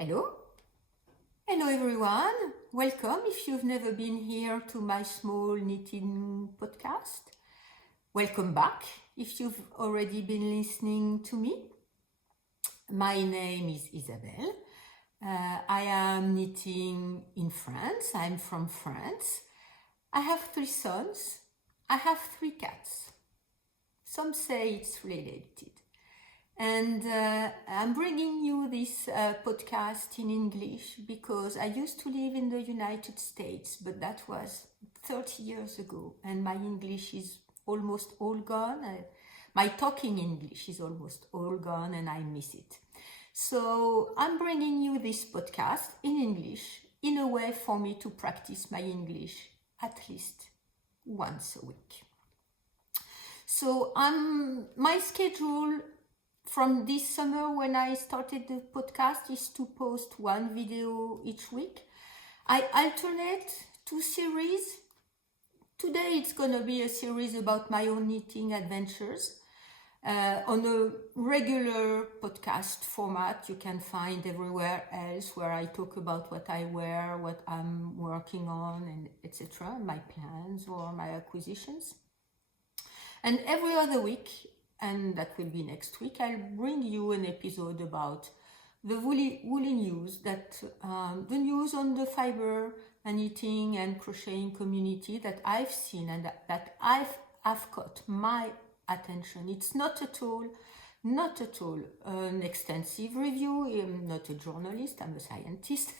Hello, hello everyone, welcome if you've never been here to my small knitting podcast. Welcome back if you've already been listening to me. My name is Isabelle. I am knitting in France. I'm from France. I have 3 sons. I have 3 cats. Some say it's related. And I'm bringing you this podcast in English because I used to live in the United States, but that was 30 years ago, and my English is almost all gone. My talking English is almost all gone, and I miss it. So I'm bringing you this podcast in English in a way for me to practice my English at least once a week. So my schedule from this summer, when I started the podcast, is to post 1 video each week. I alternate 2 series. Today it's gonna be a series about my own knitting adventures on a regular podcast format you can find everywhere else, where I talk about what I wear, what I'm working on, and etc., my plans or my acquisitions. And every other week, and that will be next week, I'll bring you an episode about the woolly news, that the news on the fiber and knitting and crocheting community that I've seen and that I've caught my attention. It's not at all an extensive review. I'm not a journalist, I'm a scientist.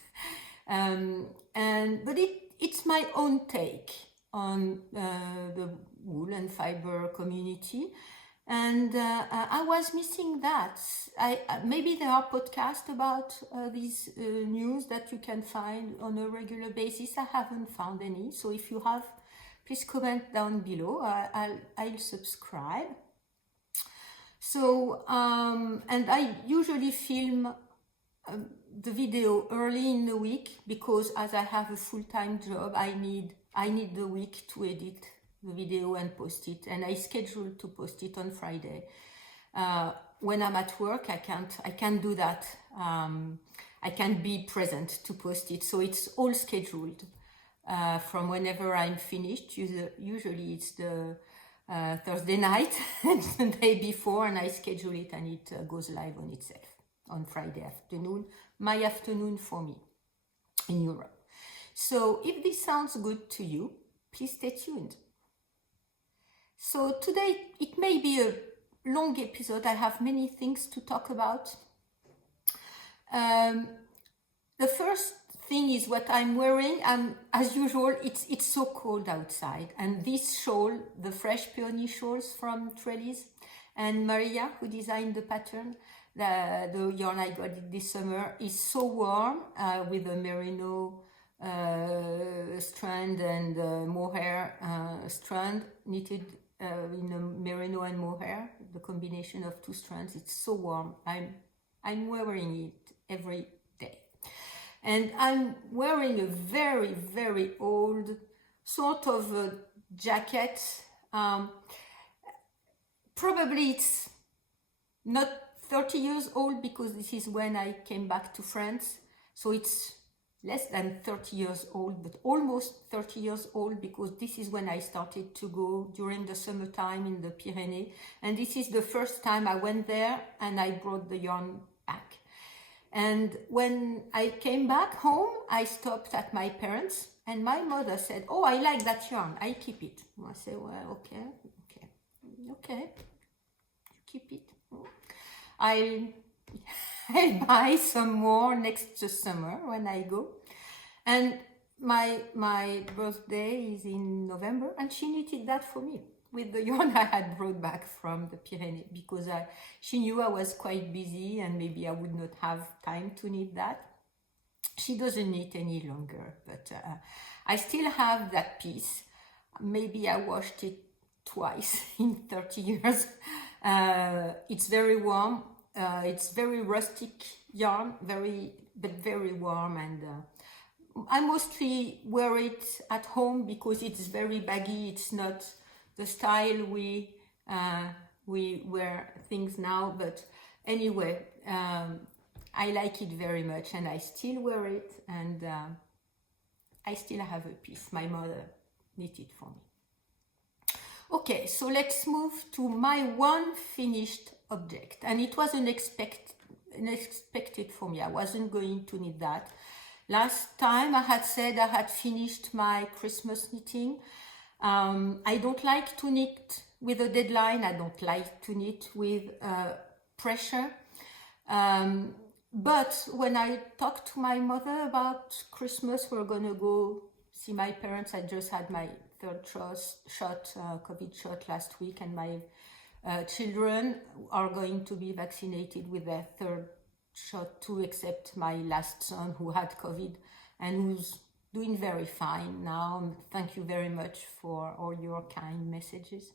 But it's my own take on the wool and fiber community. And I was missing that. Maybe there are podcasts about these news that you can find on a regular basis. I haven't found any. So if you have, please comment down below. I'll subscribe. So, and I usually film the video early in the week because as I have a full-time job, I need the week to edit the video and post it, and I scheduled to post it on Friday. When I'm at work, I can't do that. I can't be present to post it, so it's all scheduled from whenever I'm finished. Usually it's the Thursday night, the day before, and I schedule it, and it goes live on itself on Friday afternoon, my afternoon for me in Europe. So if this sounds good to you, please stay tuned. So today it may be a long episode. I have many things to talk about. The first thing is what I'm wearing. As usual, it's so cold outside, and this shawl, the Fresh Peony shawls from Trellis, and Maria, who designed the pattern, the yarn I got it this summer, is so warm with a merino strand and mohair strand knitted in a merino and mohair, the combination of 2 strands. It's so warm. I'm wearing it every day, and I'm wearing a very, very old sort of a jacket. Probably it's not 30 years old because this is when I came back to France, so it's less than 30 years old, but almost 30 years old, because this is when I started to go during the summertime in the Pyrenees, and this is the first time I went there and I brought the yarn back. And when I came back home, I stopped at my parents, and my mother said, "Oh, I like that yarn, I keep it." I said, "Well, okay, you keep it. I'll buy some more next summer when I go." And my birthday is in November, and she knitted that for me with the yarn I had brought back from the Pyrenees, because she knew I was quite busy and maybe I would not have time to knit that. She doesn't knit any longer, but I still have that piece. Maybe I washed it twice in 30 years. It's very warm. It's very rustic yarn, but very warm, and I mostly wear it at home because it's very baggy. It's not the style we wear things now, but anyway, I like it very much, and I still wear it, and I still have a piece my mother knitted for me. Okay, so let's move to my one finished object, and it was unexpected for me. I wasn't going to knit that. Last time I had said I had finished my Christmas knitting. I don't like to knit with a deadline. I don't like to knit with pressure. But when I talked to my mother about Christmas, we're gonna go see my parents. I just had my third COVID shot last week, and my children are going to be vaccinated with their third shot too, except my last son who had COVID and who's doing very fine now. Thank you very much for all your kind messages.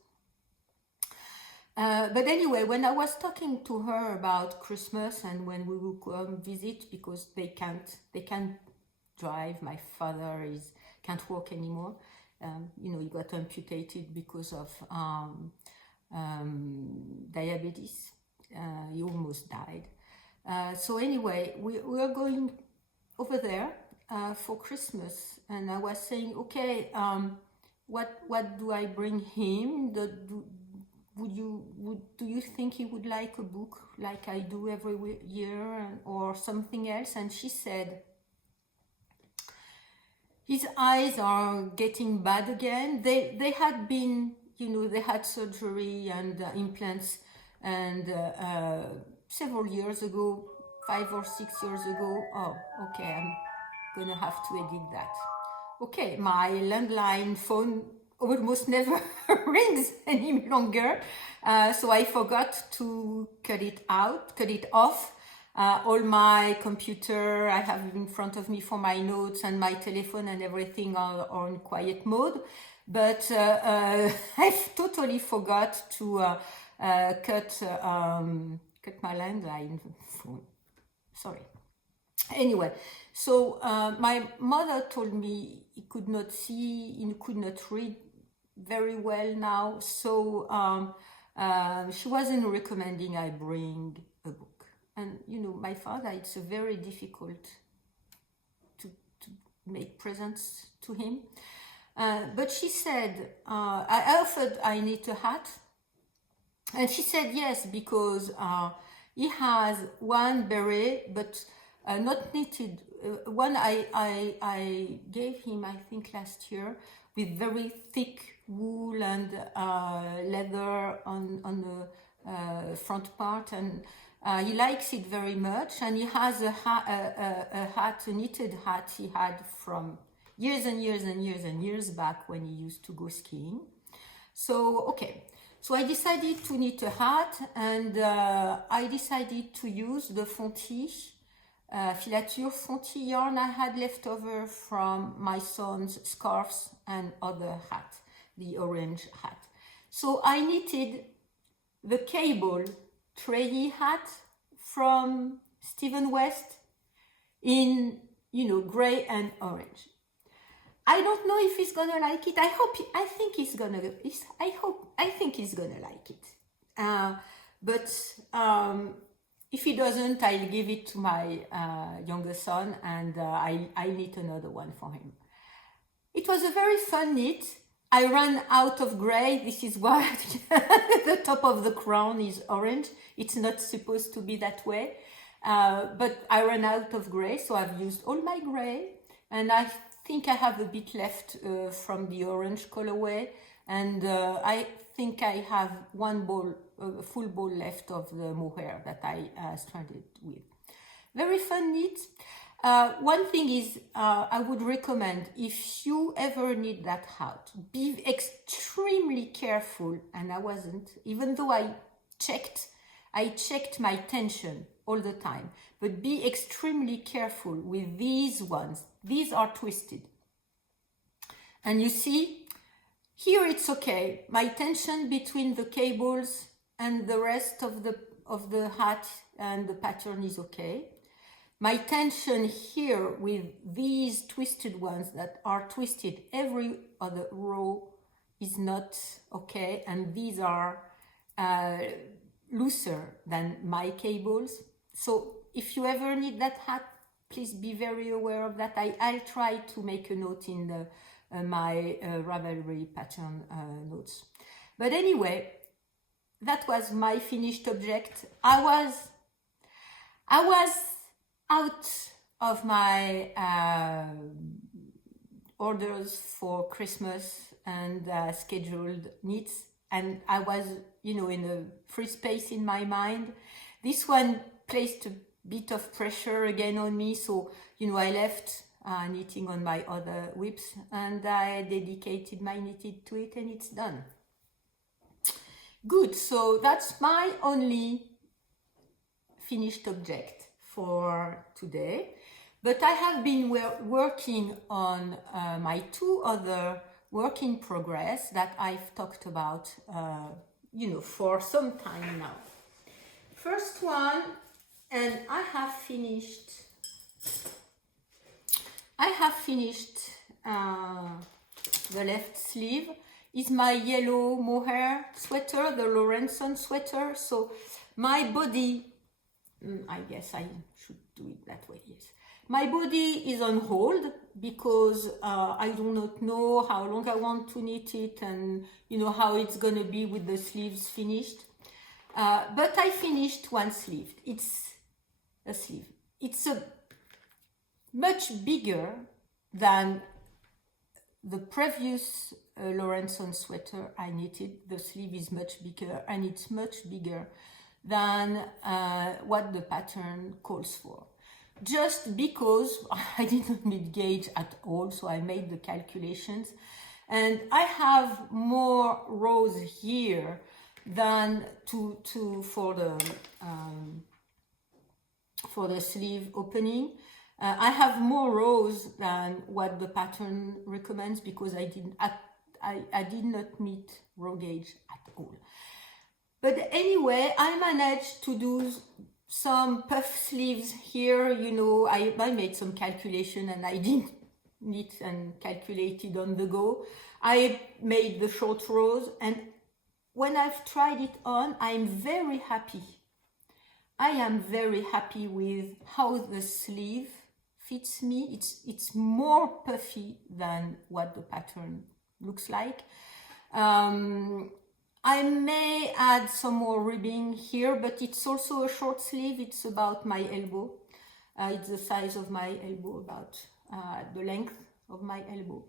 But anyway, when I was talking to her about Christmas and when we will come visit, because they can't drive, my father can't walk anymore. He got amputated because of diabetes. He almost died. So anyway, we are going over there for Christmas, and I was saying, okay, what do I bring him? Do you think he would like a book like I do every year, or something else? And she said, his eyes are getting bad again. They had been, they had surgery and implants, and several years ago, 5 or 6 years ago. Oh, okay, I'm gonna have to edit that. Okay, my landline phone almost never rings any longer, so I forgot to cut it off. All my computer I have in front of me for my notes, and my telephone and everything are on quiet mode, but I've totally forgot to cut my landline phone. Sorry. Anyway, so my mother told me he could not see, he could not read very well now, so she wasn't recommending I bring a book. And my father, it's very difficult to make presents to him. But she said, I offered I knit a hat, and she said yes, because he has one beret, but not knitted. One I gave him, I think last year, with very thick wool and leather on the front part, and he likes it very much. And he has a knitted hat he had from years and years and years and years back when he used to go skiing. So okay, so I decided to knit a hat, and I decided to use the Fonty Filature Fonty yarn I had left over from my son's scarves and other hat, the orange hat. So I knitted the cable treillis hat from Stephen West in, gray and orange. I don't know if he's gonna like it. I think he's gonna like it. But if he doesn't, I'll give it to my younger son, and I'll knit another one for him. It was a very fun knit. I ran out of gray. This is why the top of the crown is orange. It's not supposed to be that way. But I ran out of gray, so I've used all my gray. And I think I have a bit left from the orange colorway. And I think I have one full ball left of the mohair that I stranded with. Very fun knit. One thing is, I would recommend, if you ever knit that hat, be extremely careful, and I wasn't, even though I checked my tension all the time, but be extremely careful with these ones. These are twisted. And you see, here it's okay. My tension between the cables and the rest of the hat and the pattern is okay. My tension here with these twisted ones that are twisted every other row is not okay, and these are looser than my cables. So if you ever need that hat, please be very aware of that. I'll try to make a note in the my Ravelry pattern notes. But anyway, that was my finished object. I was out of my orders for Christmas and scheduled knits, and I was, in a free space in my mind. This one placed a bit of pressure again on me, so I left knitting on my other whips and I dedicated my knitted to it, and it's done. Good, so that's my only finished object for today. But I have been working on my two other work in progress that I've talked about, for some time now. First one, and I have finished the left sleeve, is my yellow mohair sweater, the Laurenson sweater. So my body, I guess I should do it that way, yes. My body is on hold because I do not know how long I want to knit it, and how it's gonna be with the sleeves finished. But I finished one sleeve. It's a sleeve. It's a much bigger than the previous Laurenson sweater I knitted. The sleeve is much bigger, and it's much bigger than what the pattern calls for. Just because I didn't need gauge at all, so I made the calculations, and I have more rows here than for the sleeve opening. I have more rows than what the pattern recommends because I did not meet row gauge at all. But anyway, I managed to do some puff sleeves here. I made some calculation and I didn't knit and calculated on the go. I made the short rows, and when I've tried it on, I'm very happy. I am very happy with how the sleeve fits me. It's more puffy than what the pattern looks like. I may add some more ribbing here, but it's also a short sleeve. It's about my elbow. It's the size of my elbow, about the length of my elbow.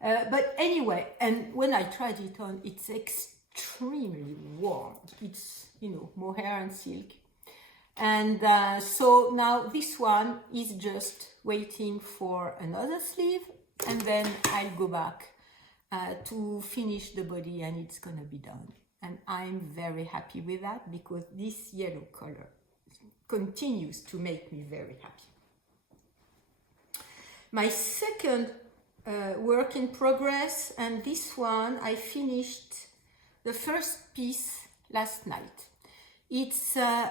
But anyway, and when I tried it on, it's extremely warm. It's, mohair and silk. And so now this one is just waiting for another sleeve, and then I'll go back to finish the body, and it's gonna be done. And I'm very happy with that because this yellow color continues to make me very happy. My second work in progress, and this one I finished the first piece last night. It's I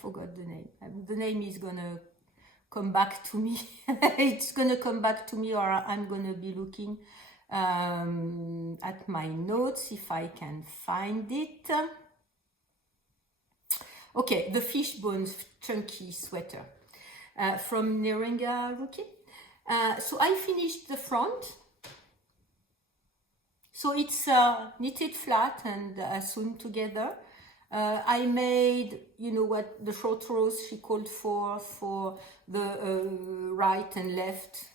forgot the name. The name is gonna come back to me. It's gonna come back to me, or I'm gonna be looking at my notes if I can find it. Okay, the fish bones chunky sweater from Neringa Rookie. So I finished the front. So it's knitted flat and sewn together. I made, what the short rows she called for the right and left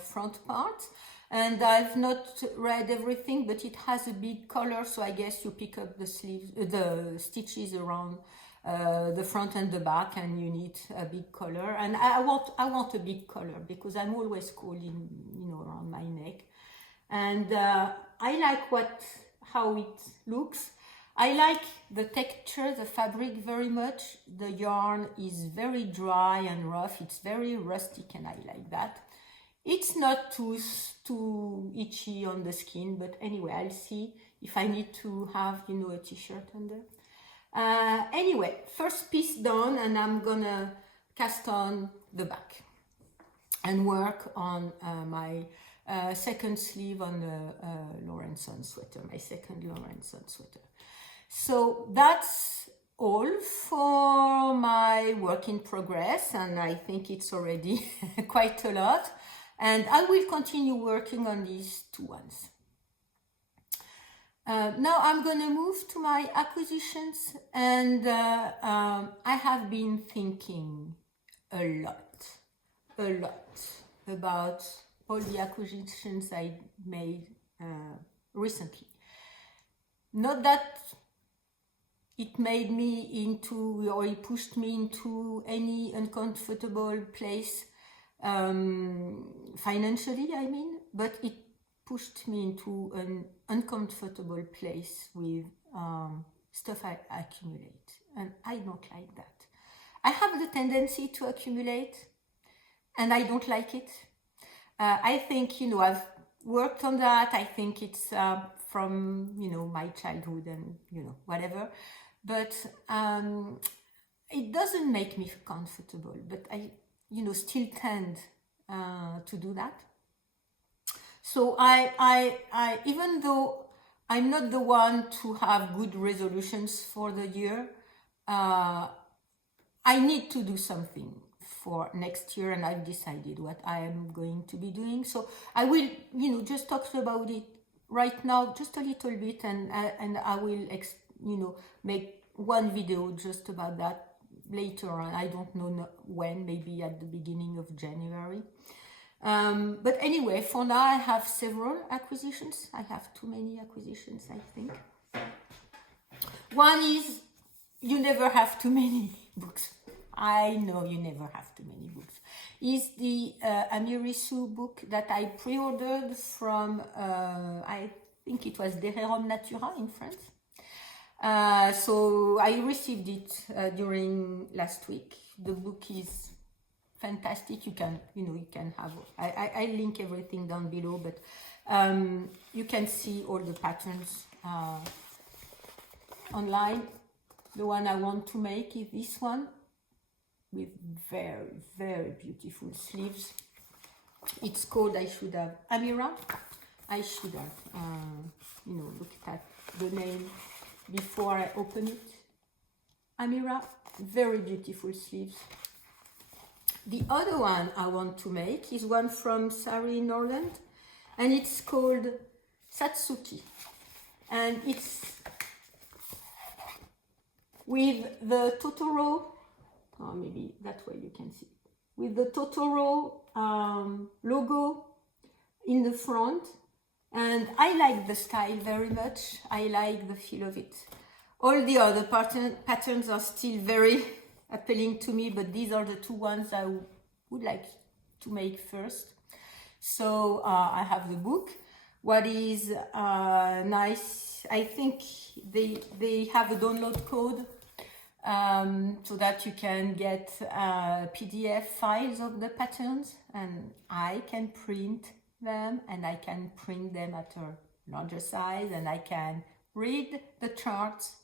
front part. And I've not read everything, but it has a big collar, so I guess you pick up the sleeves, the stitches around the front and the back, and you need a big collar. And I want a big collar because I'm always cold around my neck. And I like how it looks. I like the texture, the fabric very much. The yarn is very dry and rough. It's very rustic, and I like that. It's not too itchy on the skin, but anyway, I'll see if I need to have, a t-shirt under. Anyway, first piece done, and I'm gonna cast on the back and work on my second sleeve on the Laurenson sweater, my second Laurenson sweater. So that's all for my work in progress, and I think it's already quite a lot. And I will continue working on these two ones. Now I'm going to move to my acquisitions, and I have been thinking a lot about all the acquisitions I made recently. Not that it made me into, or it pushed me into any uncomfortable place financially, I mean, but it pushed me into an uncomfortable place with stuff I accumulate, and I don't like that. I have the tendency to accumulate, and I don't like it. I think, I've worked on that. I think it's from, my childhood and, whatever. But it doesn't make me comfortable, but I, still tend to do that. So I even though I'm not the one to have good resolutions for the year, I need to do something for next year, and I've decided what I am going to be doing. So I will, just talk about it right now, just a little bit, and I will, make one video just about that later on. I don't know when, maybe at the beginning of January. But anyway, for now I have several acquisitions. I have too many acquisitions, I think. One is, you never have too many books. I know you never have too many books. Is the Amirisu book that I pre-ordered from, I think it was Derrière Natura in France. So I received it during last week. The book is fantastic. You can have, I link everything down below, but you can see all the patterns online. The one I want to make is this one, with very, very beautiful sleeves. It's called, I should have, Amira. I should have, looked at the name before I open it. Amira, very beautiful sleeves. The other one I want to make is one from Sari in Norland, and it's called Satsuki. And it's with the Totoro, or maybe that way you can see, with the Totoro logo in the front. And I like the style very much. I like the feel of it. All the other patterns are still very appealing to me, but these are the two ones I would like to make first. So I have the book. What is nice, I think they have a download code so that you can get PDF files of the patterns, and I can print them, and I can print them at a larger size, and I can read the charts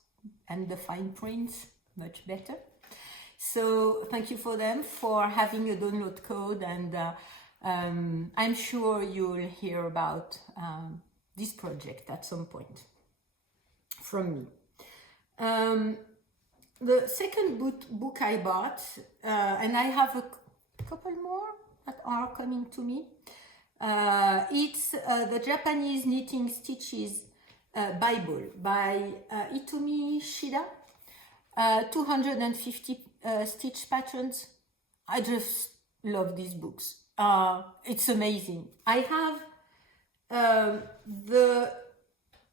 and the fine prints much better. So thank you for them for having a download code, and I'm sure you'll hear about this project at some point from me. The second book I bought, and I have a couple more that are coming to me. It's the Japanese Knitting Stitches Bible by Itomi Shida. 250 stitch patterns. I just love these books. It's amazing. I have the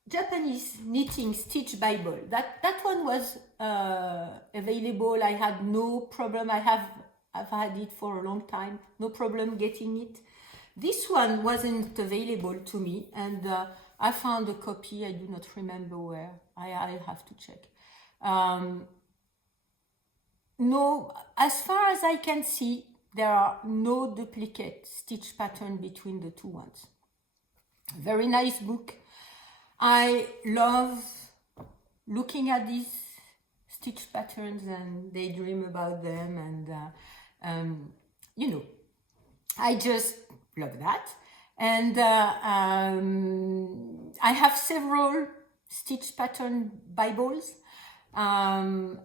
Japanese Knitting Stitch Bible. That one was available. I had no problem. I've had it for a long time. No problem getting it. This one wasn't available to me, and I found a copy. I do not remember where. I'll have to check. No, as far as I can see, there are no duplicate stitch pattern between the two ones. Very nice book. I love looking at these stitch patterns and daydream about them, and I just love that. And I have several stitch pattern Bibles. And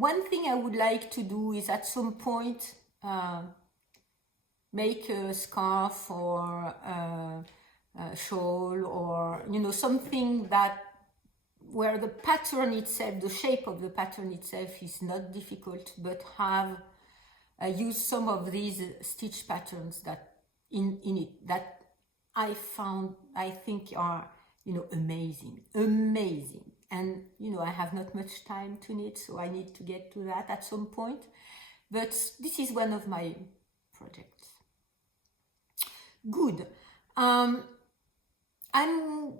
one thing I would like to do is at some point make a scarf or a shawl, or something that where the pattern itself, the shape of the pattern itself is not difficult, but have use some of these stitch patterns that in it that I think are amazing. And I have not much time to knit, so I need to get to that at some point. But this is one of my projects. Good. I'm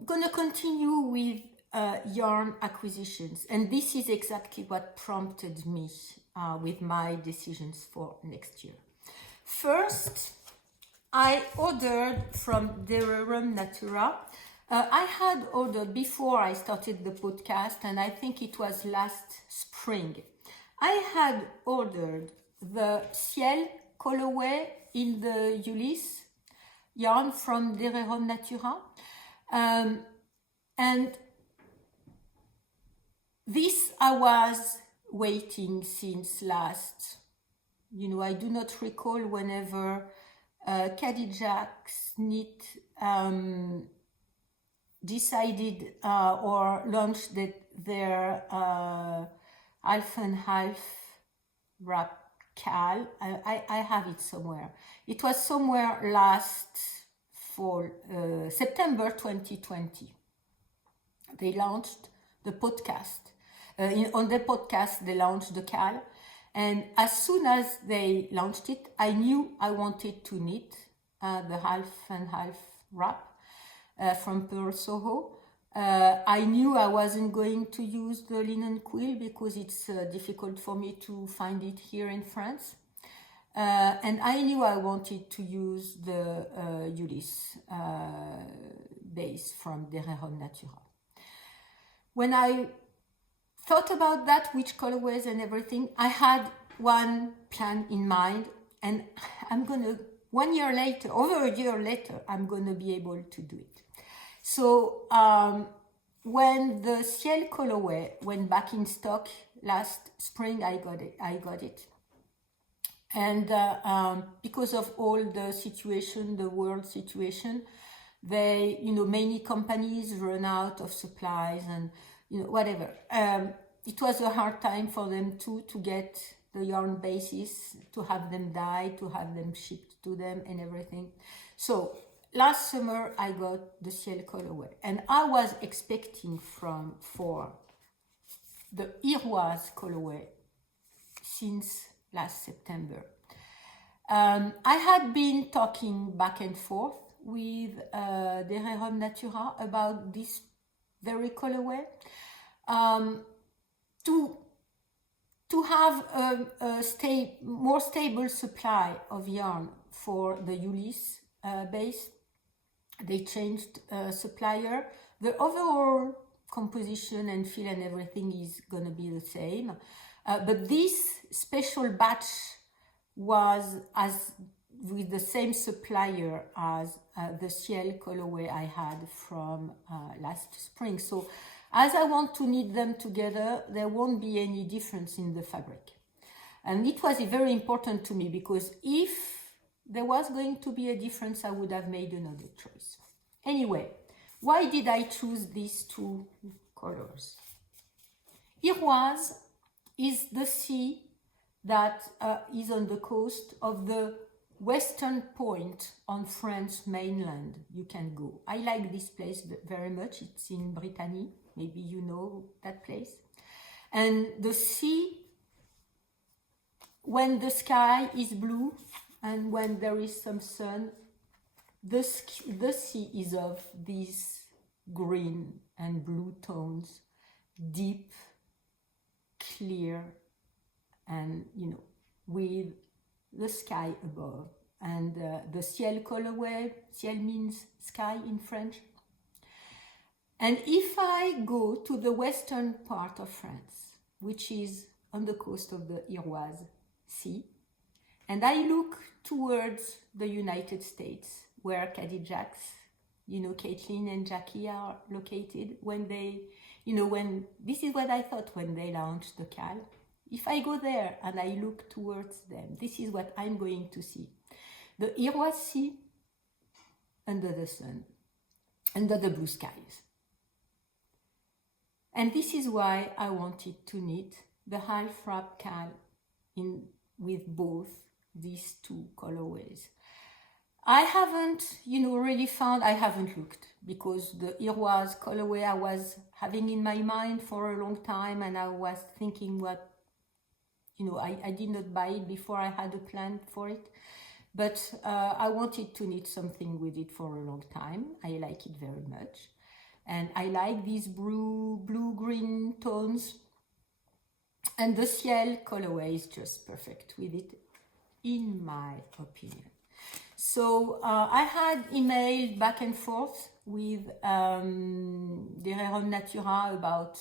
gonna continue with yarn acquisitions, and this is exactly what prompted me with my decisions for next year. First, I ordered from Dererum Natura. I had ordered before I started the podcast, and I think it was last spring. I had ordered the Ciel colorway in the Ulysse yarn from Dererum Natura. And this I was waiting since last, I do not recall whenever Caddy-Jacks Knit decided or launched their half and half wrap cal. I have it somewhere. It was somewhere last fall, September 2020. They launched the podcast. On the podcast, they launched the cal. And as soon as they launched it, I knew I wanted to knit the half and half wrap from Pearl Soho. I knew I wasn't going to use the linen quill because it's difficult for me to find it here in France. And I knew I wanted to use the Ulysse base from Dererum Natura. When I thought about that, which colorways and everything, I had one plan in mind, and I'm gonna, 1 year later, over a year later, I'm gonna be able to do it. So when the Ciel colorway went back in stock last spring, I got it. And because of all the situation, the world situation, they, many companies run out of supplies and, whatever. It was a hard time for them to get the yarn bases, to have them dyed, to have them shipped to them and everything. So last summer I got the Ciel colorway, and I was expecting for the Iroise colorway since last September. I had been talking back and forth with Dererum Natura about this very colorway, to have a more stable supply of yarn for the Ulysse base. They changed supplier. The overall composition and feel and everything is gonna be the same, but this special batch was with the same supplier as the Ciel colorway I had from last spring. So as I want to knit them together, there won't be any difference in the fabric. And it was very important to me, because if there was going to be a difference, I would have made another choice. Anyway, why did I choose these two colors? Iroise is the sea that is on the coast of the western point on French mainland. You can go. I like this place very much. It's in Brittany. Maybe you know that place. And the sea, when the sky is blue and when there is some sun, the sea is of these green and blue tones, deep, clear, and with the sky above. And the Ciel colorway, Ciel means sky in French. And if I go to the western part of France, which is on the coast of the Iroise Sea, and I look towards the United States, where Caddy-Jacks, Caitlin and Jackie are located, when they you know, when this is what I thought when they launched the CAL. If I go there and I look towards them, this is what I'm going to see. The Iroise Sea under the sun, under the blue skies. And this is why I wanted to knit the half wrap CAL with both these two colorways. I haven't, you know, really found, I haven't looked, because the Iroise colorway I was having in my mind for a long time, and I was thinking what, you know, I did not buy it before I had a plan for it. But I wanted to knit something with it for a long time. I like it very much. And I like these blue-green tones. And the Ciel colorway is just perfect with it, in my opinion. So I had emailed back and forth with Derreron Natura about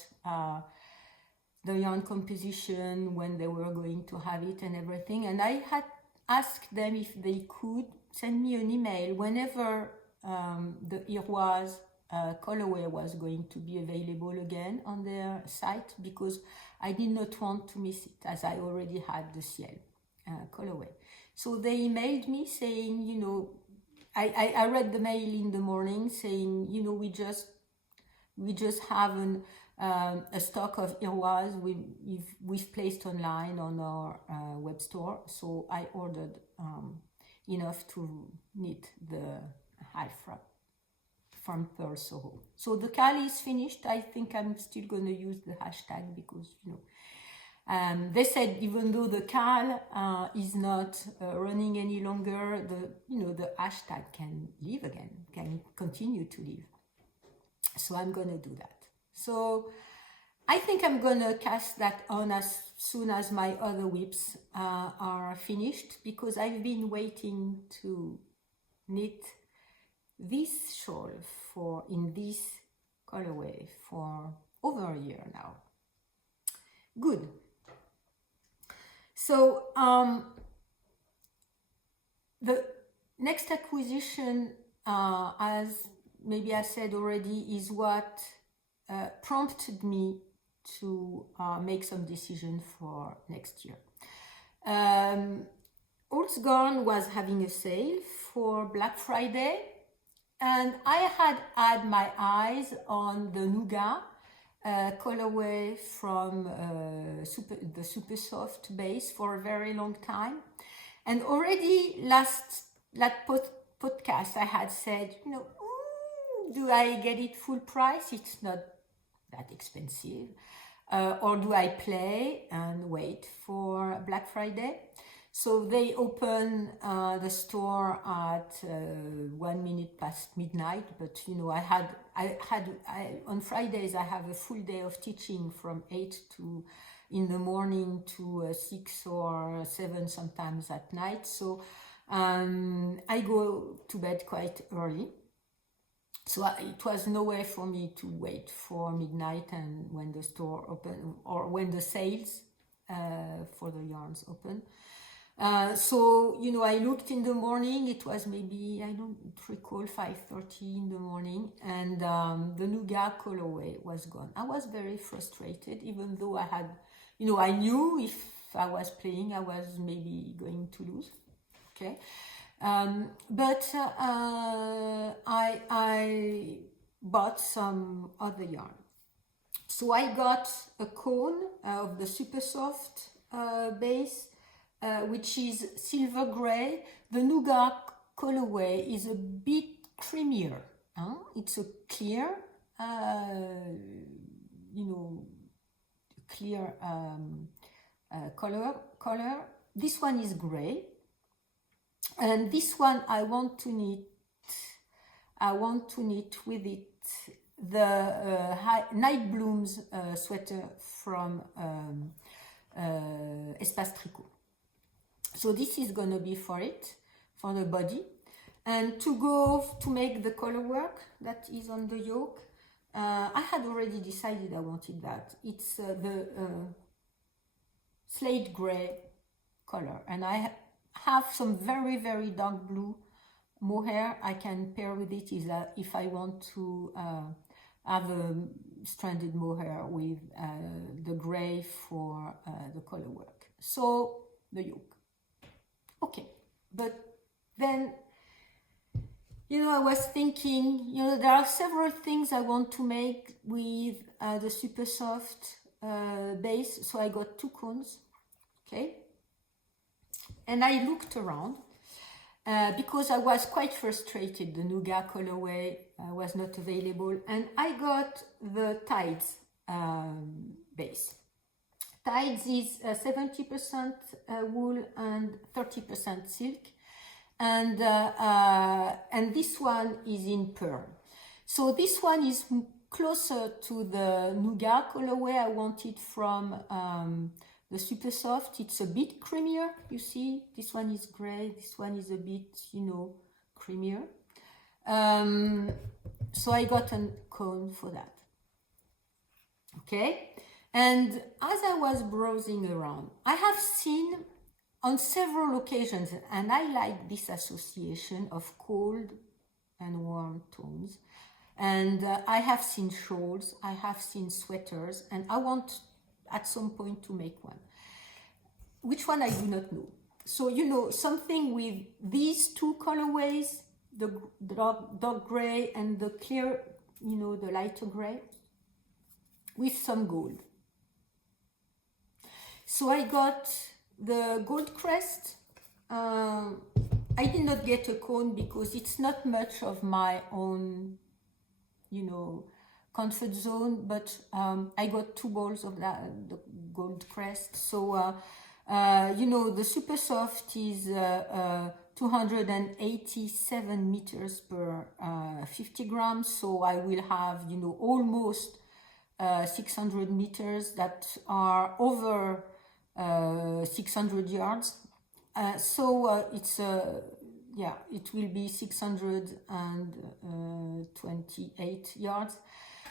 the yarn composition, when they were going to have it and everything. And I had asked them if they could send me an email whenever the Iroise colorway was going to be available again on their site, because I did not want to miss it, as I already had the Ciel colorway. So they emailed me saying, you know, I read the mail in the morning saying, you know, we just have a stock of Iroise we've placed online on our web store. So I ordered enough to knit the half wrap from Pearl Soho. So the CAL is finished. I think I'm still going to use the hashtag, because, you know, they said even though the CAL is not running any longer, the hashtag can live again, can continue to live. So I'm going to do that. So I think I'm going to cast that on as soon as my other whips are finished, because I've been waiting to knit this shawl in this colorway for over a year now. Good. So the next acquisition, as maybe I said already, is what prompted me to make some decision for next year. Old Garn was having a sale for Black Friday, and I had my eyes on the Nougat colorway from the Super Soft base for a very long time. And already last podcast I had said, you know, do I get it full price? It's not that expensive. Or do I play and wait for Black Friday? So they open the store at 1 minute past midnight. But you know, on Fridays I have a full day of teaching from 8 in the morning to 6 or 7 sometimes at night. So I go to bed quite early. So it was no way for me to wait for midnight and when the store open, or when the sales for the yarns open. So, you know, I looked in the morning. It was maybe, I don't recall, 5:30 in the morning, and the Nougat colorway was gone. I was very frustrated, even though I had, you know, I knew if I was playing, I was maybe going to lose. Okay. But I bought some other yarn. So I got a cone of the Super Soft base, which is silver gray. The Nougat colorway is a bit creamier. It's a clear, clear color. This one is gray. And this one I want to knit with it the Night Blooms sweater from Espace Tricot. So this is gonna be for it, for the body. And to make the color work that is on the yoke, I had already decided I wanted that. It's the slate gray color, and I have some very, very dark blue mohair I can pair with it if I want to have a stranded mohair with the gray for the color work. So the yoke. Okay, but then, I was thinking, there are several things I want to make with the super soft base. So I got 2 cones, okay? And I looked around because I was quite frustrated. The Nougat colorway was not available. And I got the Tides base. Tides is 70% wool and 30% silk. And this one is in pearl. So this one is closer to the Nougat colorway I wanted from the super soft. It's a bit creamier, you see. This one is gray, this one is a bit, creamier. So I got a cone for that. Okay, and as I was browsing around, I have seen on several occasions, and I like this association of cold and warm tones. And I have seen shawls, I have seen sweaters, and I want at some point to make one. Which one I do not know. So, something with these 2 colorways, the dark gray and the clear, the lighter gray, with some gold. So I got the gold Crest. I did not get a cone because it's not much of my own, comfort zone, but I got 2 balls of that, the gold Crest. So, the super soft is 287 meters per 50 grams. So I will have, almost 600 meters that are over 600 yards. So it's it will be 628 yards.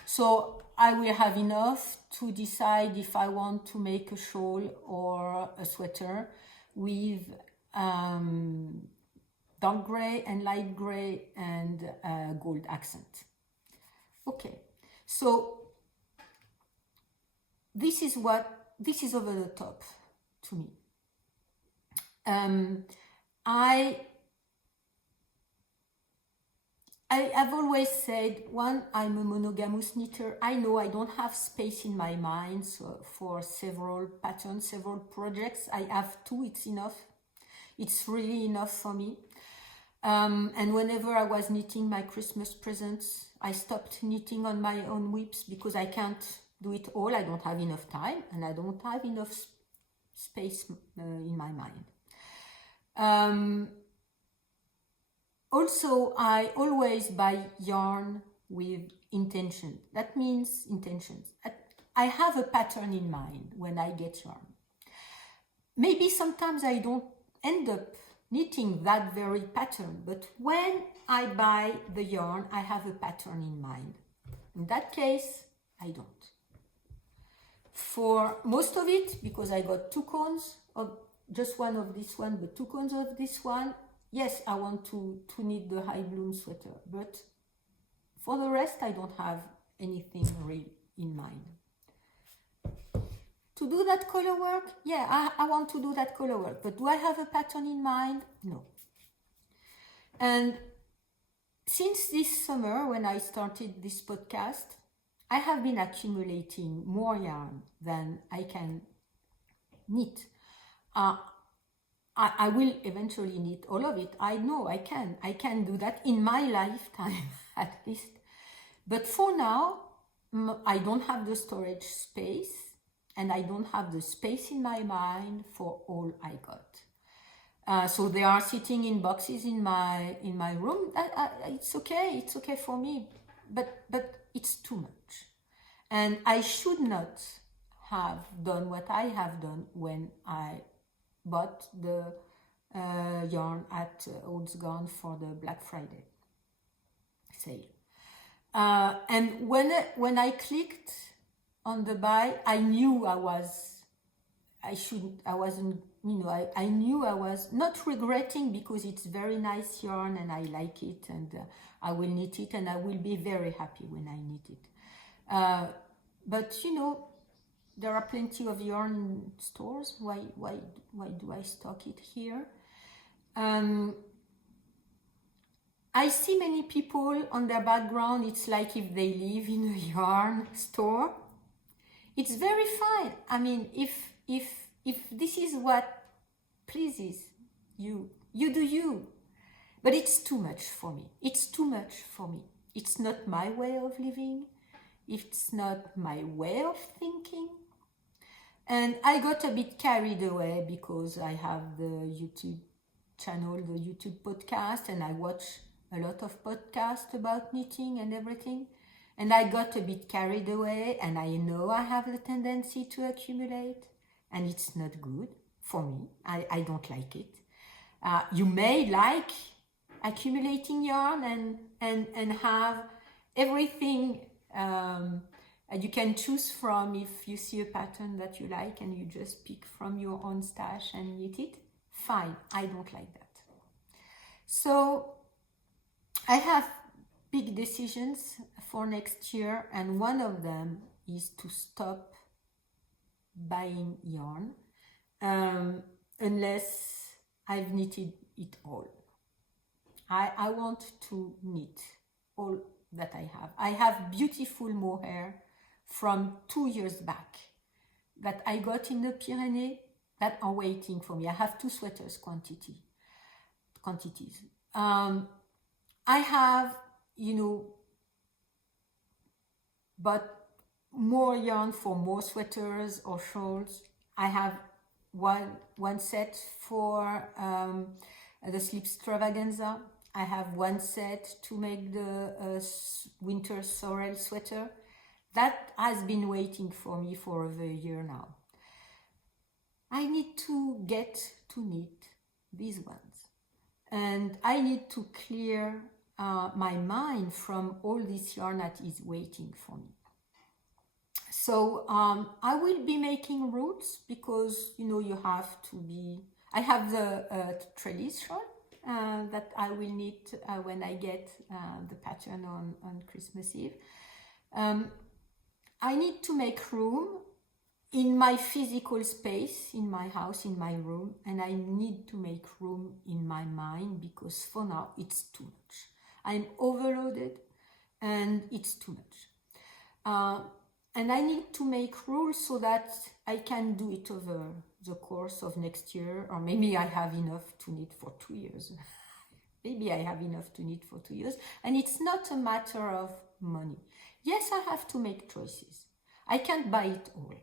So I will have enough to decide if I want to make a shawl or a sweater with dark gray and light gray and gold accent. Okay, so this is over the top to me. I've always said, I'm a monogamous knitter. I know I don't have space in my mind for several patterns, several projects. I have 2, it's enough. It's really enough for me. And whenever I was knitting my Christmas presents, I stopped knitting on my own whips because I can't do it all. I don't have enough time and I don't have enough space in my mind. Also, I always buy yarn with intention. That means intentions. I have a pattern in mind when I get yarn. Maybe sometimes I don't end up knitting that very pattern, but when I buy the yarn, I have a pattern in mind. In that case, I don't. For most of it, because I got 2 cones of just one of this one, but 2 cones of this one, yes, I want to knit the high bloom sweater, but for the rest, I don't have anything real in mind. To do that color work, yeah, I want to do that color work, but do I have a pattern in mind? No. And since this summer, when I started this podcast, I have been accumulating more yarn than I can knit. I will eventually knit all of it. I know I can do that in my lifetime at least. But for now, I don't have the storage space and I don't have the space in my mind for all I got. So they are sitting in boxes in my room. It's okay for me, but it's too much. And I should not have done what I have done when I bought the yarn at Old's Gone for the Black Friday sale. And when I clicked on the buy, I knew I knew I was not regretting because it's very nice yarn and I like it and I will knit it and I will be very happy when I knit it. but there are plenty of yarn stores. Why do I stock it here? I see many people on their background, it's like if they live in a yarn store. It's very fine. I mean, if this is what pleases you, you do you. But it's too much for me. It's too much for me. It's not my way of living. It's not my way of thinking. And I got a bit carried away because I have the YouTube channel, the YouTube podcast, and I watch a lot of podcasts about knitting and everything. And I got a bit carried away, and I know I have the tendency to accumulate, and it's not good for me. I don't like it. You may like accumulating yarn and have everything and you can choose from if you see a pattern that you like and you just pick from your own stash and knit it. Fine, I don't like that. So I have big decisions for next year, and one of them is to stop buying yarn unless I've knitted it all. I want to knit all that I have. I have beautiful mohair from 2 years back that I got in the Pyrenees that are waiting for me. I have 2 sweaters quantities. I have, but more yarn for more sweaters or shawls. I have one set for the Sleep Extravaganza. I have one set to make the winter sorrel sweater. That has been waiting for me for over a year now. I need to get to knit these ones. And I need to clear my mind from all this yarn that is waiting for me. So I will be making roots because, you have to be... I have the trellis shawl that I will knit when I get the pattern on Christmas Eve. I need to make room in my physical space, in my house, in my room, and I need to make room in my mind because for now it's too much. I'm overloaded and it's too much. And I need to make rules so that I can do it over the course of next year, or maybe I have enough to knit for 2 years. Maybe I have enough to knit for 2 years. And it's not a matter of money. Yes, I have to make choices. I can't buy it all.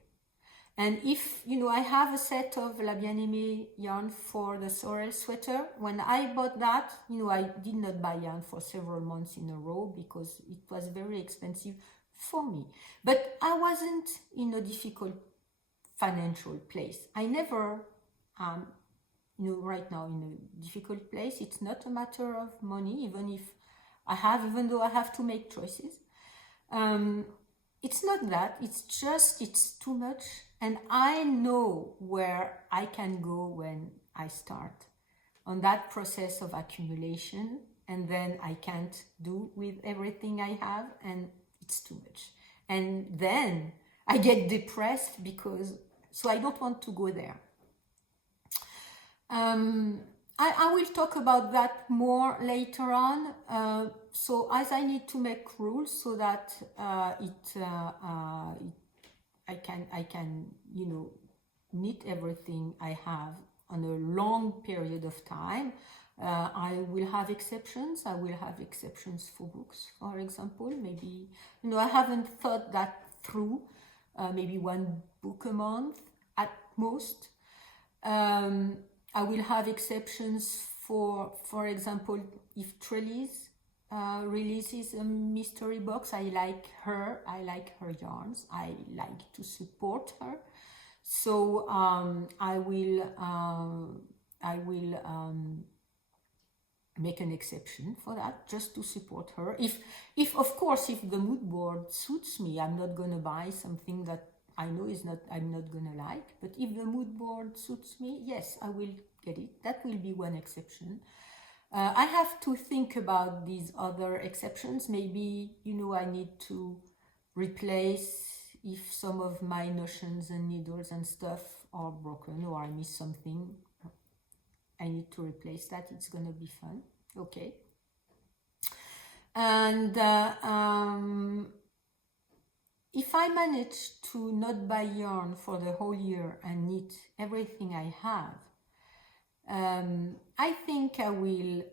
And if, I have a set of La Bien-Aimée yarn for the sorrel sweater, when I bought that, I did not buy yarn for several months in a row because it was very expensive for me. But I wasn't in a difficult financial place. I never right now in a difficult place. It's not a matter of money, even though I have to make choices. It's not that, it's too much. And I know where I can go when I start on that process of accumulation, and then I can't do with everything I have, and it's too much. And then I get depressed so I don't want to go there. I will talk about that more later on. So as I need to make rules so that I can knit everything I have on a long period of time. I will have exceptions. I will have exceptions for books, for example. Maybe, I haven't thought that through. Maybe 1 book a month at most. I will have exceptions for example, if Trellis releases a mystery box. I like her yarns. I like to support her. So I will make an exception for that, just to support her. If of course, if the mood board suits me, I'm not going to buy something that I know I'm not going to like. But if the mood board suits me, yes, I will get it. That will be one exception. I have to think about these other exceptions. Maybe, I need to replace if some of my notions and needles and stuff are broken or I miss something, I need to replace that. It's gonna be fun. Okay. And if I manage to not buy yarn for the whole year and knit everything I have, I think I will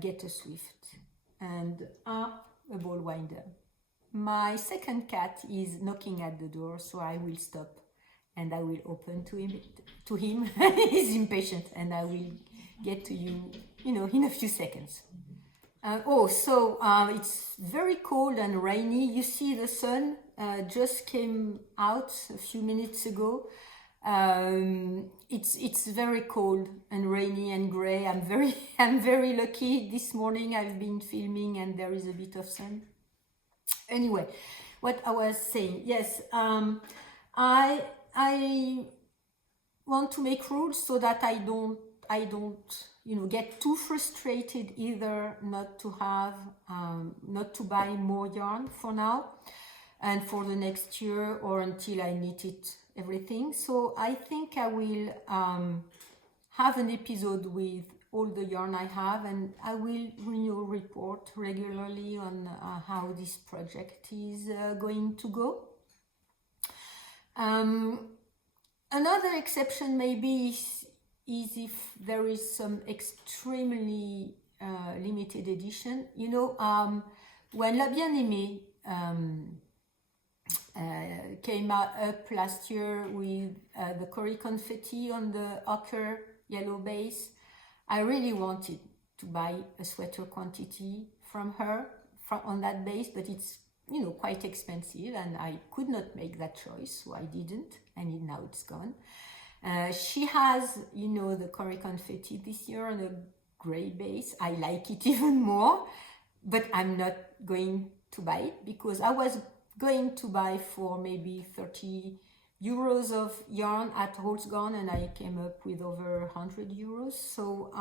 get a Swift and a ball winder. My second cat is knocking at the door, so I will stop and I will open to him. He's impatient, and I will get to you, in a few seconds. It's very cold and rainy. You see the sun just came out a few minutes ago. It's very cold and rainy and gray. I'm very lucky. This morning I've been filming and there is a bit of sun. Anyway, what I was saying, yes, I want to make rules so that I don't get too frustrated either not to buy more yarn for now and for the next year or until I knit it everything. So I think I will have an episode with all the yarn I have, and I will report regularly on how this project is going to go. Another exception maybe is if there is some extremely limited edition. When La Bien-Aimée came up last year with the Cory Confetti on the ochre yellow base, I really wanted to buy a sweater quantity from her on that base, but it's quite expensive and I could not make that choice, so I didn't, and now it's gone. She has the Cory Confetti this year on a gray base. I like it even more, but I'm not going to buy it because I was going to buy for maybe 30 euros of yarn at Holzgarn, and I came up with over 100 euros. So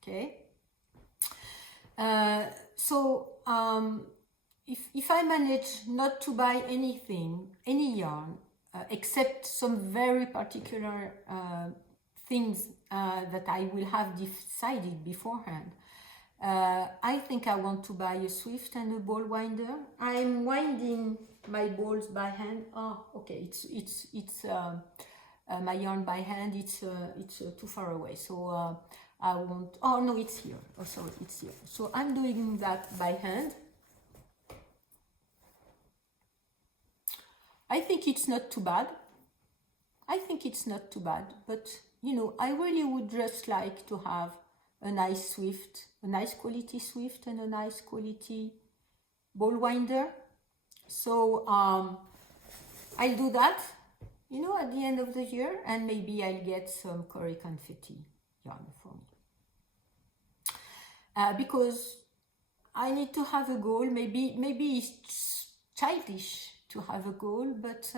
okay. If I manage not to buy any yarn, except some very particular things that I will have decided beforehand, I think I want to buy a Swift and a ball winder. I'm winding my balls by hand. Oh, okay, it's my yarn by hand. It's too far away, so I won't. Oh no, it's here. Oh, sorry, it's here. So I'm doing that by hand. I think it's not too bad. But I really would just like to have a nice Swift, a nice quality Swift, and a nice quality ball winder. So I'll do that, at the end of the year, and maybe I'll get some Cory Confetti yarn for me. Because I need to have a goal. Maybe it's childish to have a goal, but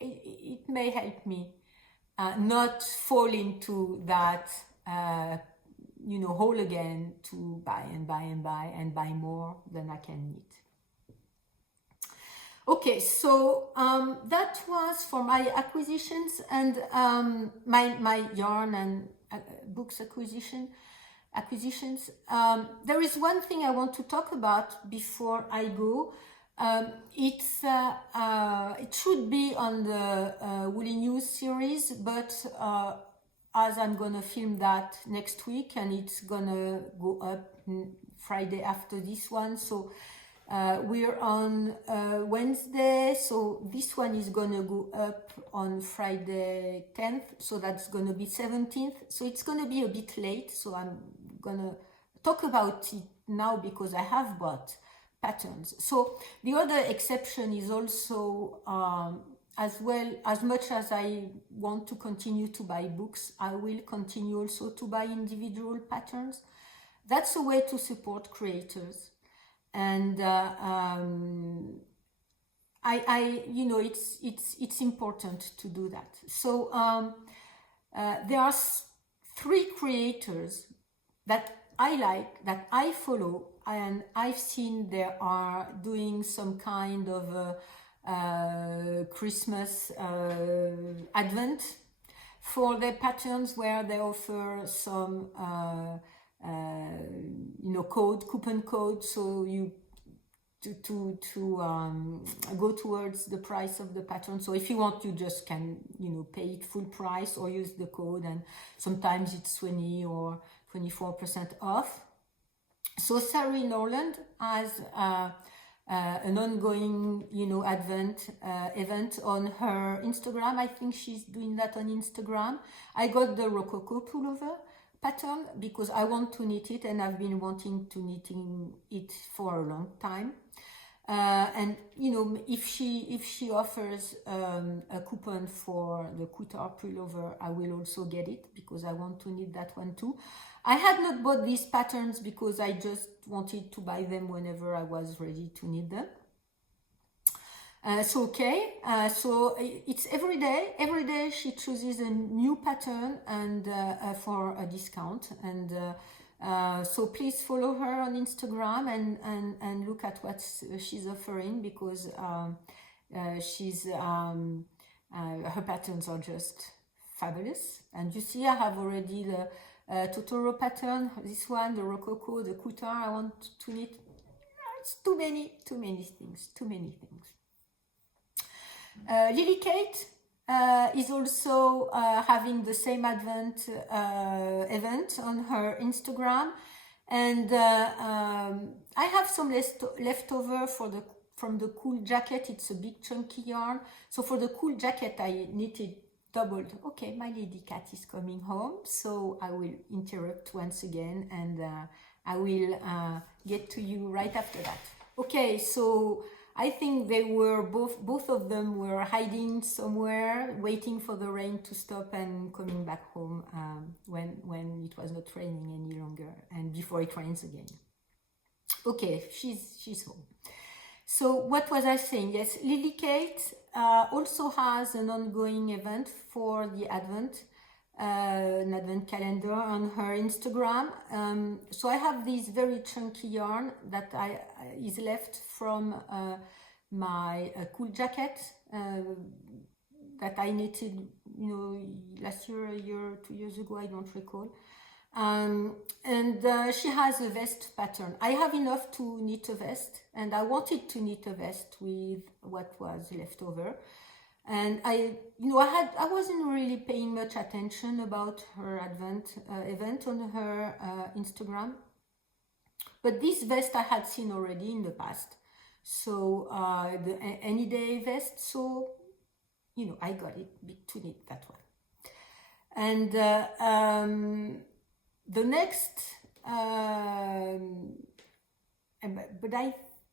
it may help me not fall into that hole again to buy and buy more than I can knit. Okay, so that was for my acquisitions and my yarn and books acquisitions. There is one thing I want to talk about before I go. It should be on the Woolly News series, but as I'm gonna film that next week and it's gonna go up Friday after this one, so we're on Wednesday, so this one is gonna go up on Friday 10th, so that's gonna be 17th, so it's gonna be a bit late, so I'm gonna talk about it now because I have bought patterns. So the other exception is also as much as I want to continue to buy books, I will continue also to buy individual patterns. That's a way to support creators, and it's important to do that. So there are 3 creators that I like, that I follow, and I've seen they are doing some kind of Christmas Advent for their patterns, where they offer some coupon code, so you to go towards the price of the pattern. So if you want, you just can pay it full price or use the code, and sometimes it's 20 or 24% off. So Sari Norland has an ongoing event on her Instagram. I think she's doing that on Instagram. I got the Rococo pullover pattern because I want to knit it, and I've been wanting to knitting it for a long time. And if she offers a coupon for the Couture pullover, I will also get it because I want to knit that one too. I had not bought these patterns because I just wanted to buy them whenever I was ready to knit them. So it's every day. Every day she chooses a new pattern and for a discount. And so please follow her on Instagram and look at what she's offering, because her patterns are just fabulous. And you see, I have already the Totoro pattern, this one, the Rococo, the Couture. I want to knit. It's too many things. Lily Kate is also having the same event on her Instagram, and I have some leftover from the cool jacket. It's a big chunky yarn, so for the cool jacket I knitted doubled. Okay, my lady cat is coming home, so I will interrupt once again, and I will get to you right after that. Okay, so I think they were both of them were hiding somewhere, waiting for the rain to stop and coming back home when it was not raining any longer, and before it rains again. Okay, she's home. So what was I saying? Yes, Lily Kate also has an ongoing event for the Advent, an Advent calendar on her Instagram. So I have this very chunky yarn that is left from my cool jacket that I knitted, last year, 2 years ago, I don't recall. And she has a vest pattern. I have enough to knit a vest, and I wanted to knit a vest with what was left over. And I wasn't really paying much attention about her Advent event on her Instagram, but this vest I had seen already in the past. So the any day vest. So I got it to knit that one. And the next, but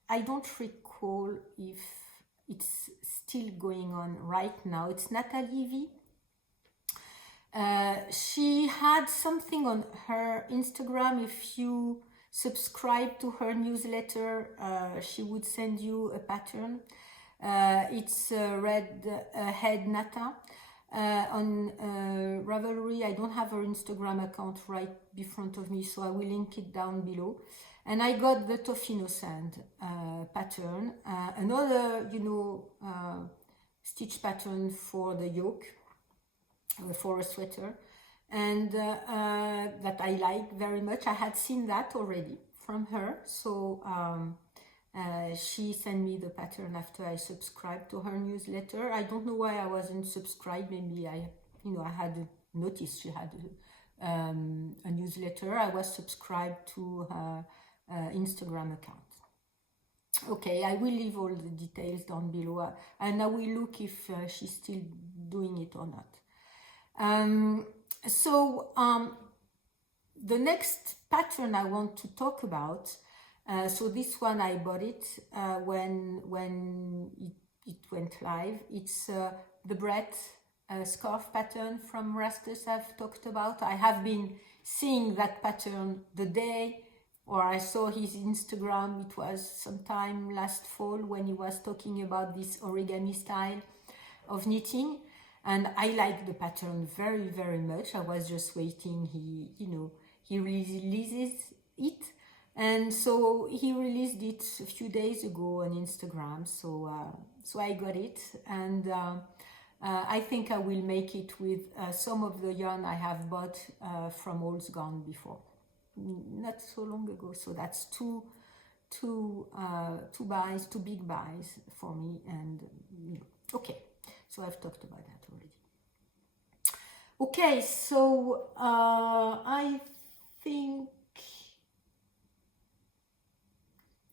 I don't recall if it's still going on right now. It's Natalie V. She had something on her Instagram. If you subscribe to her newsletter, she would send you a pattern. It's red Headnaka. On Ravelry, I don't have her Instagram account right in front of me, so I will link it down below. And I got the Tofino Sand pattern, another stitch pattern for the yoke, for a sweater, and that I like very much. I had seen that already from her, so she sent me the pattern after I subscribed to her newsletter. I don't know why I wasn't subscribed. Maybe I had noticed she had a newsletter. I was subscribed to her Instagram account. Okay, I will leave all the details down below, and I will look if she's still doing it or not. The next pattern I want to talk about. So this one I bought it when it went live. It's the Brett scarf pattern from Rastus I've talked about. I have been seeing that pattern the day, or I saw his Instagram. It was sometime last fall when he was talking about this origami style of knitting, and I like the pattern very, very much. I was just waiting he releases it. And so he released it a few days ago on Instagram. So so I got it, and I think I will make it with some of the yarn I have bought from All's Gone before, not so long ago. So that's two buys, two big buys for me. And okay, so I've talked about that already. Okay, so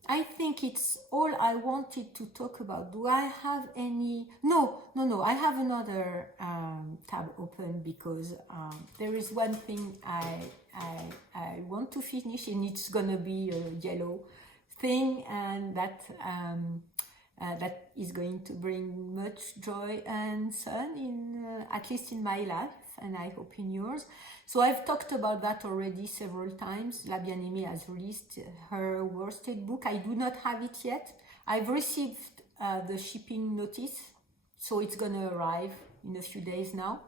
I think it's all I wanted to talk about. Do I have any? No. I have another tab open because there is one thing I want to finish, and it's gonna be a yellow thing, and that that is going to bring much joy and sun in at least in my life, and I hope in yours. So I've talked about that already several times. La Bien-Aimée has released her worsted book. I do not have it yet. I've received the shipping notice, so it's gonna arrive in a few days now.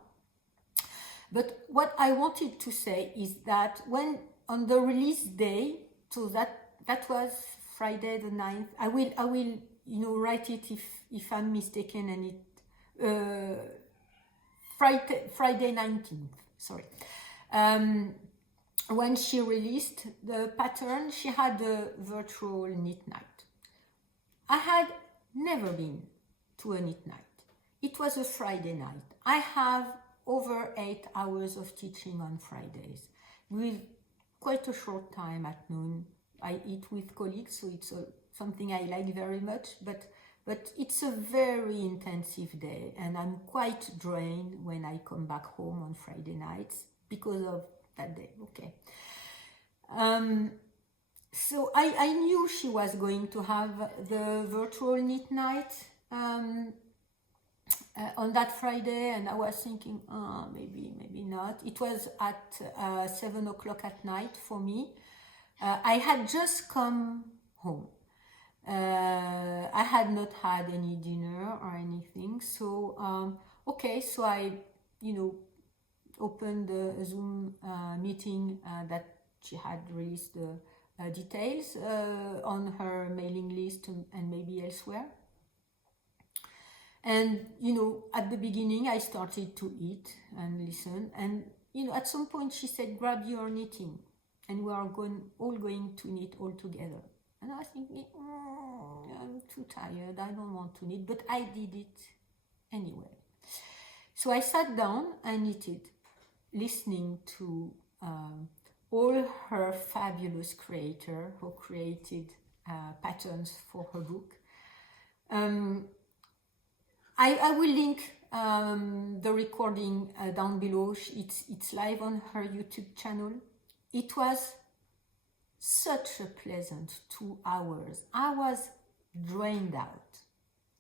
But what I wanted to say is that when on the release day, so that was Friday the 9th, I will write it if I'm mistaken, and it Friday 19th, sorry. When she released the pattern, she had a virtual knit night. I had never been to a knit night. It was a Friday night. I have over 8 hours of teaching on Fridays with quite a short time at noon. I eat with colleagues, so it's something I like very much, but it's a very intensive day, and I'm quite drained when I come back home on Friday nights because of that day. Okay. So I knew she was going to have the virtual knit night on that Friday, and I was thinking, maybe not. It was at 7 o'clock at night for me. I had just come home. I had not had any dinner or anything, so okay, so I opened the Zoom meeting that she had released the details on her mailing list and maybe elsewhere. And at the beginning I started to eat and listen, and at some point she said, grab your knitting and we are all going to knit all together. And I was thinking, I'm too tired, I don't want to knit, but I did it anyway. So I sat down and knitted, listening to all her fabulous creators who created patterns for her book. I will link the recording down below. It's live on her YouTube channel. It was such a pleasant 2 hours. I was drained out,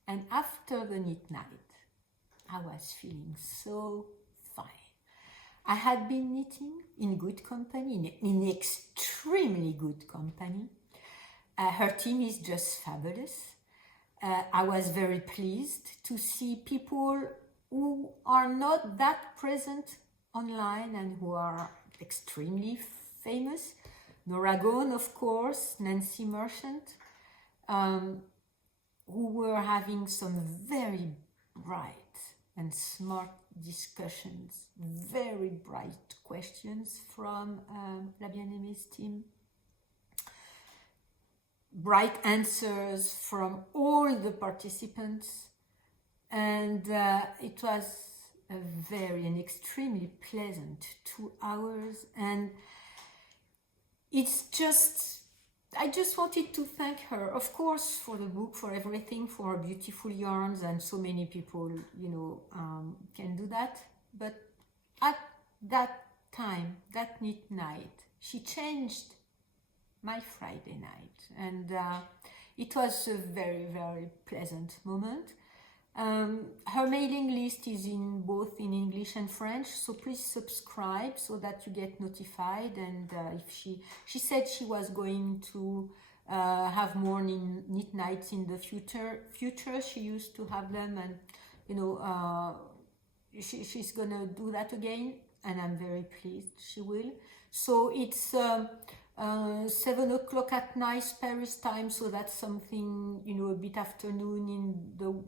and after the knit night I was feeling so fine. I had been knitting in good company, in extremely good company. Her team is just fabulous. I was very pleased to see people who are not that present online and who are extremely famous. Nora Gone, of course, Nancy Merchant, who were having some very bright and smart discussions, very bright questions from La Bien-Aimé's team. Bright answers from all the participants, and it was an extremely pleasant 2 hours. And it's just, I just wanted to thank her, of course, for the book, for everything, for her beautiful yarns, and so many people, can do that. But at that time, that knit night, she changed my Friday night, and it was a very, very pleasant moment. Her mailing list is in both in English and French, so please subscribe so that you get notified. And if she said she was going to have more knit nights in the future. She used to have them, and she's gonna do that again, and I'm very pleased she will. So it's 7 o'clock at night Paris time, so that's something, you know, a bit afternoon in the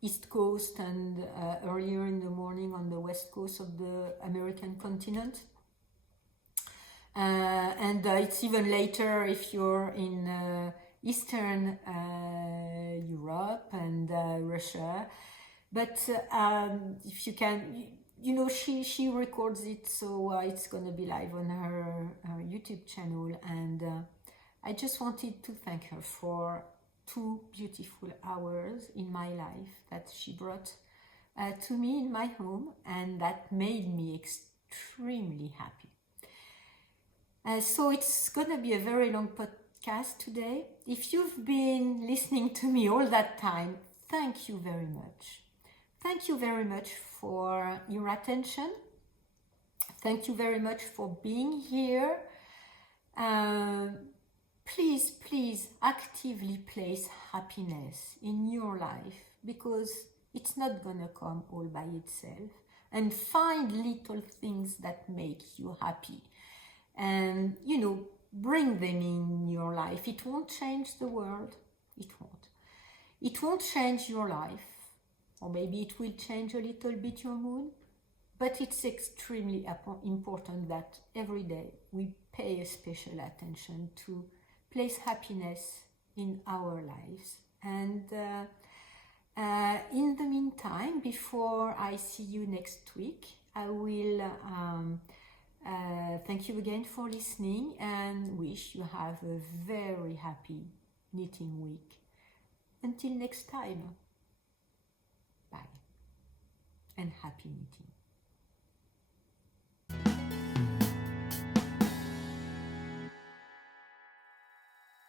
East Coast and earlier in the morning on the West Coast of the American continent. And it's even later if you're in Eastern Europe and Russia. But if you can, you know, she records it, so it's gonna be live on her YouTube channel. And I just wanted to thank her for 2 beautiful hours in my life that she brought to me in my home, and that made me extremely happy. So it's gonna be a very long podcast today. If you've been listening to me all that time, thank you very much. Thank you very much for your attention. Thank you very much for being here. Please actively place happiness in your life, because it's not gonna come all by itself. And find little things that make you happy, and, you know, bring them in your life. It won't change the world. It won't. It won't change your life, or maybe it will change a little bit your mood, but it's extremely important that every day we pay a special attention to place happiness in our lives. And in the meantime, before I see you next week, I will thank you again for listening, and wish you have a very happy knitting week. Until next time, bye and happy knitting.